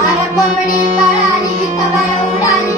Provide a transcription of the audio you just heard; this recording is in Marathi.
आला कोंबडी पळाली कबाळ उडाली.